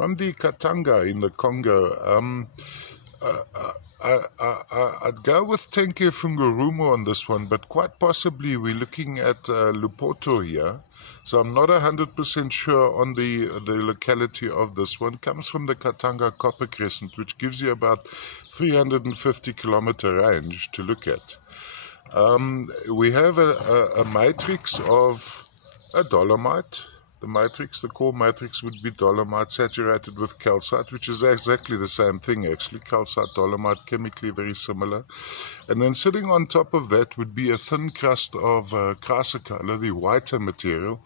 from the Katanga in the Congo. I'd go with Tenke Fungurumo on this one, but quite possibly we're looking at Lupoto here. So I'm not 100% sure on the locality of this one. Comes from the Katanga Copper Crescent, which gives you about 350 kilometer range to look at. We have a matrix of a dolomite. The core matrix would be dolomite saturated with calcite, which is exactly the same thing actually. Calcite, dolomite, chemically very similar. And then sitting on top of that would be a thin crust of chrysocolla, the whiter material.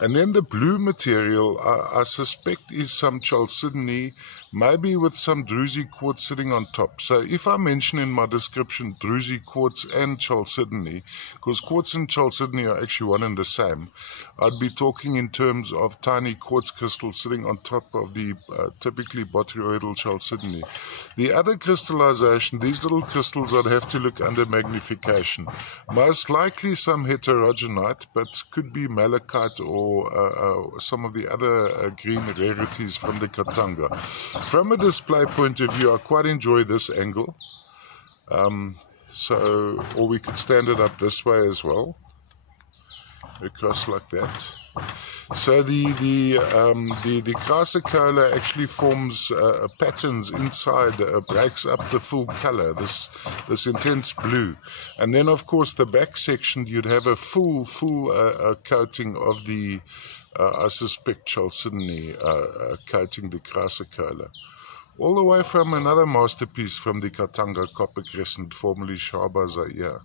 And then the blue material, I suspect, is some chalcedony, maybe with some druzy quartz sitting on top. So if I mention in my description druzy quartz and chalcedony, because quartz and chalcedony are actually one and the same, I'd be talking in terms of tiny quartz crystals sitting on top of the typically botryoidal chalcedony. The other crystallization, these little crystals, I'd have to look under magnification. Most likely some heterogenite, but could be malachite or some of the other green rarities from the Katanga. From a display point of view, I quite enjoy this angle. Or we could stand it up this way as well, across like that. So the chrysocolla actually forms patterns inside, breaks up the full color, this intense blue. And then of course the back section, you'd have a full coating of the, I suspect, chalcedony coating the chrysocolla. All the way from another masterpiece from the Katanga Copper Crescent, formerly Shaba Zaire.